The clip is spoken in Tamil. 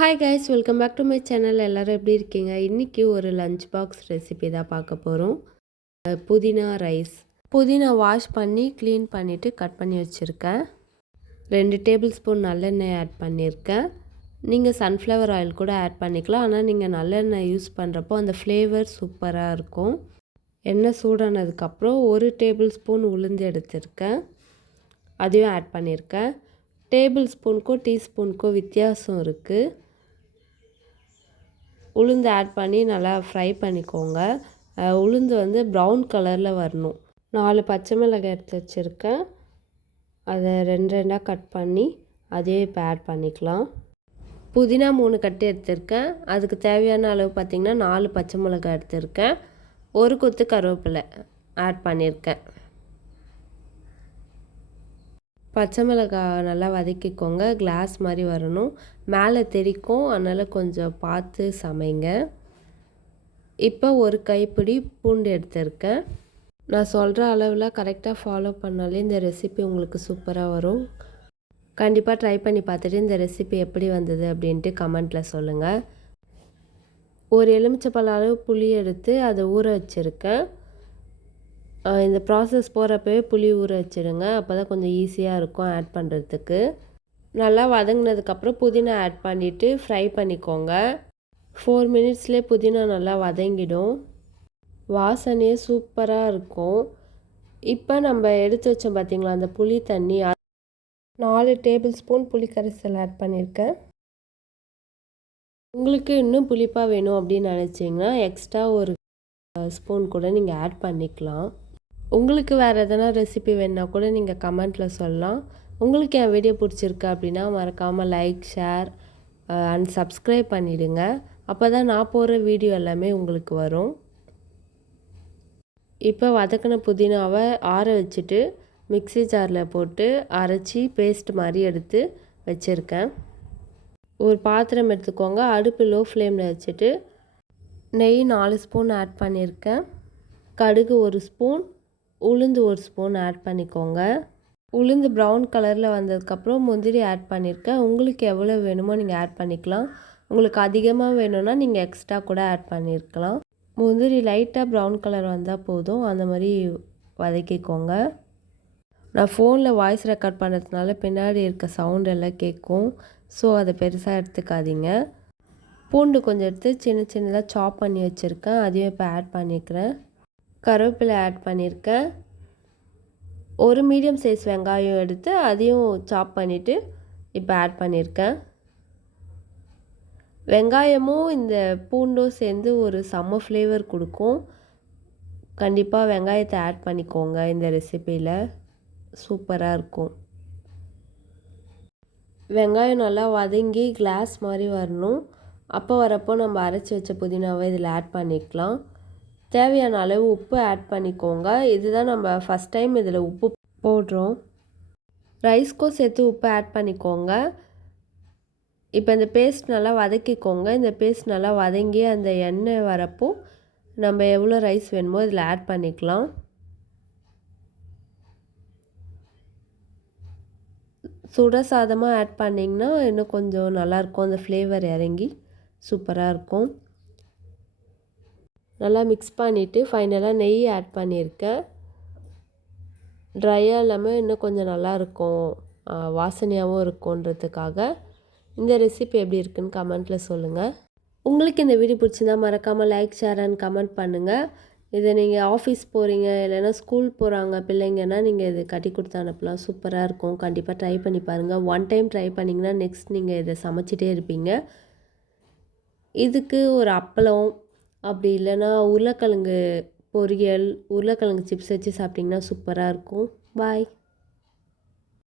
Hi guys, welcome back to my channel. எல்லோரும் எப்படி இருக்கீங்க? இன்றைக்கி ஒரு லஞ்ச் பாக்ஸ் ரெசிபி தான் பார்க்க போகிறோம். புதினா ரைஸ். புதினா வாஷ் பண்ணி க்ளீன் பண்ணிவிட்டு கட் பண்ணி வச்சுருக்கேன். 2 டேபிள் ஸ்பூன் நல்லெண்ணெய் ஆட் பண்ணியிருக்கேன். நீங்கள் சன்ஃப்ளவர் ஆயில் கூட ஆட் பண்ணிக்கலாம். ஆனால் நீங்கள் நல்லெண்ணெய் யூஸ் பண்ணுறப்போ அந்த ஃப்ளேவர் சூப்பராக இருக்கும். எண்ணெய் சூடானதுக்கப்புறம் 1 டேபிள் ஸ்பூன் உளுந்து எடுத்திருக்கேன், அதையும் ஆட் பண்ணியிருக்கேன். டேபிள் ஸ்பூனுக்கும் டீஸ்பூனுக்கும் வித்தியாசம் இருக்குது. உளுந்து ஆட் பண்ணி நல்லா ஃப்ரை பண்ணிக்கோங்க. உளுந்து வந்து ப்ரௌன் கலரில் வரணும். 4 பச்சை மிளகாய் எடுத்து வச்சுருக்கேன், அதை 2 கட் பண்ணி அதையே இப்போ ஆட் பண்ணிக்கலாம். புதினா 3 கட்டு எடுத்திருக்கேன். அதுக்கு தேவையான அளவு பார்த்திங்கன்னா 4 பச்சை மிளகாய் எடுத்திருக்கேன், 1 கொத்து கருவேப்பிலை ஆட் பண்ணியிருக்கேன். பச்சை மிளகாய் நல்லா வதக்கிக்கோங்க. கிளாஸ் மாதிரி வரணும், மேலே தெரிக்கும், அதனால் கொஞ்சம் பார்த்து சமைங்க. இப்போ 1 கைப்பிடி பூண்டு எடுத்திருக்கேன். நான் சொல்கிற அளவில் கரெக்டாக ஃபாலோ பண்ணாலே இந்த ரெசிபி உங்களுக்கு சூப்பராக வரும். கண்டிப்பாக ட்ரை பண்ணி பார்த்துட்டு இந்த ரெசிபி எப்படி வந்தது அப்படின்ட்டு கமெண்ட்டில் சொல்லுங்கள். 1 எலுமிச்சைப்பழ அளவு புளி எடுத்து அதை ஊற வச்சுருக்கேன். இந்த ப்ராசஸ் போகிறப்பவே புளி ஊற வச்சுடுங்க, அப்போ தான் கொஞ்சம் ஈஸியாக இருக்கும் ஆட் பண்ணுறதுக்கு. நல்லா வதங்கினதுக்கப்புறம் புதினா ஆட் பண்ணிவிட்டு ஃப்ரை பண்ணிக்கோங்க. 4 மினிட்ஸ்லேயே புதினா நல்லா வதங்கிடும், வாசனையே சூப்பராக இருக்கும். இப்போ நம்ம எடுத்து வச்சோம் பார்த்திங்களா அந்த புளி தண்ணி, 4 டேபிள் ஸ்பூன் புளி கரைசல் ஆட் பண்ணியிருக்கேன். உங்களுக்கு இன்னும் புளிப்பாக வேணும் அப்படின்னு நினச்சிங்கன்னா எக்ஸ்ட்ரா 1 ஸ்பூன் கூட நீங்கள் ஆட் பண்ணிக்கலாம். உங்களுக்கு வேறு எதனா ரெசிபி வேணுன்னா கூட நீங்கள் கமெண்ட்டில் சொல்லலாம். உங்களுக்கு என் வீடியோ பிடிச்சிருக்கு அப்படின்னா மறக்காமல் லைக், ஷேர் அண்ட் சப்ஸ்கிரைப் பண்ணிவிடுங்க. அப்போ தான் நான் போடுற வீடியோ எல்லாமே உங்களுக்கு வரும். இப்போ வதக்கின புதினாவை ஆற வச்சுட்டு மிக்ஸி ஜாரில் போட்டு அரைச்சி பேஸ்ட் மாதிரி எடுத்து வச்சுருக்கேன். ஒரு பாத்திரம் எடுத்துக்கோங்க, அடுப்பு லோ ஃப்ளேமில் வச்சுட்டு நெய் 4 ஸ்பூன் ஆட் பண்ணியிருக்கேன், கடுகு 1 ஸ்பூன், உளுந்து 1 ஸ்பூன் ஆட் பண்ணிக்கோங்க. உளுந்து ப்ரௌன் கலரில் வந்ததுக்கப்புறம் முந்திரி ஆட் பண்ணியிருக்கேன். உங்களுக்கு எவ்வளோ வேணுமோ நீங்கள் ஆட் பண்ணிக்கலாம். உங்களுக்கு அதிகமாக வேணும்னா நீங்கள் எக்ஸ்ட்ரா கூட ஆட் பண்ணியிருக்கலாம். முந்திரி லைட்டாக ப்ரௌன் கலர் வந்தால் போதும், அந்த மாதிரி வதக்கிக்கோங்க. நான் ஃபோனில் வாய்ஸ் ரெக்கார்ட் பண்ணுறதுனால பின்னாடி இருக்க சவுண்ட் எல்லாம் கேட்கும், ஸோ அதை பெருசாக எடுத்துக்காதீங்க. பூண்டு கொஞ்சம் எடுத்து சின்ன சின்னதாக சாப் பண்ணி வச்சுருக்கேன், அதையும் இப்போ ஆட் பண்ணிக்கிறேன். கருவேப்பிலை ஆட் பண்ணியிருக்கேன். 1 மீடியம் சைஸ் வெங்காயம் எடுத்து அதையும் சாப் பண்ணிவிட்டு இப்போ ஆட் பண்ணியிருக்கேன். வெங்காயமும் இந்த பூண்டும் சேர்ந்து ஒரு செம்ம ஃப்ளேவர் கொடுக்கும். கண்டிப்பாக வெங்காயத்தை ஆட் பண்ணிக்கோங்க, இந்த ரெசிப்பியில் சூப்பராக இருக்கும். வெங்காயம் நல்லா வதங்கி கிளாஸ் மாதிரி வரணும். அப்போ வரப்போ நம்ம அரைச்சி வச்ச புதினாவை இதில் ஆட் பண்ணிக்கலாம். தேவையான அளவு உப்பு ஆட் பண்ணிக்கோங்க. இதுதான் நம்ம ஃபஸ்ட் டைம் இதில் உப்பு போடுறோம். ரைஸ்க்கும் சேர்த்து உப்பு ஆட் பண்ணிக்கோங்க. இப்போ இந்த பேஸ்ட் நல்லா வதக்கிக்கோங்க. இந்த பேஸ்ட் நல்லா வதங்கி அந்த எண்ணெய் வரப்போ நம்ம எவ்வளோ ரைஸ் வேணுமோ இதில் ஆட் பண்ணிக்கலாம். சுட சாதமாக ஆட் பண்ணிங்கன்னா இன்னும் கொஞ்சம் நல்லாயிருக்கும், அந்த ஃப்ளேவர் இறங்கி சூப்பராக இருக்கும். நல்லா மிக்ஸ் பண்ணிவிட்டு ஃபைனலாக நெய் ஆட் பண்ணியிருக்கேன். ட்ரையாக இல்லாமல் இன்னும் கொஞ்சம் நல்லாயிருக்கும், வாசனையாகவும் இருக்குன்றதுக்காக. இந்த ரெசிபி எப்படி இருக்குன்னு கமெண்ட்டில் சொல்லுங்கள். உங்களுக்கு இந்த வீடியோ பிடிச்சிருந்தா மறக்காமல் லைக், ஷேர் அண்ட் கமெண்ட் பண்ணுங்கள். இதை நீங்கள் ஆஃபீஸ் போகிறீங்க இல்லைன்னா ஸ்கூல் போகிறாங்க பிள்ளைங்கன்னா நீங்கள் இது கட்டி கொடுத்து அனுப்பலாம், சூப்பராக இருக்கும். கண்டிப்பாக ட்ரை பண்ணி பாருங்கள். 1 டைம் ட்ரை பண்ணிங்கன்னா நெக்ஸ்ட் நீங்கள் இதை சமைச்சிட்டே இருப்பீங்க. இதுக்கு ஒரு அப்பளம் அப்படி இல்லைன்னா உருளைக்கிழங்கு பொரியல், உருளைக்கிழங்கு சிப்ஸ் வச்சு சாப்பிட்டிங்கன்னா சூப்பராக இருக்கும். பாய்.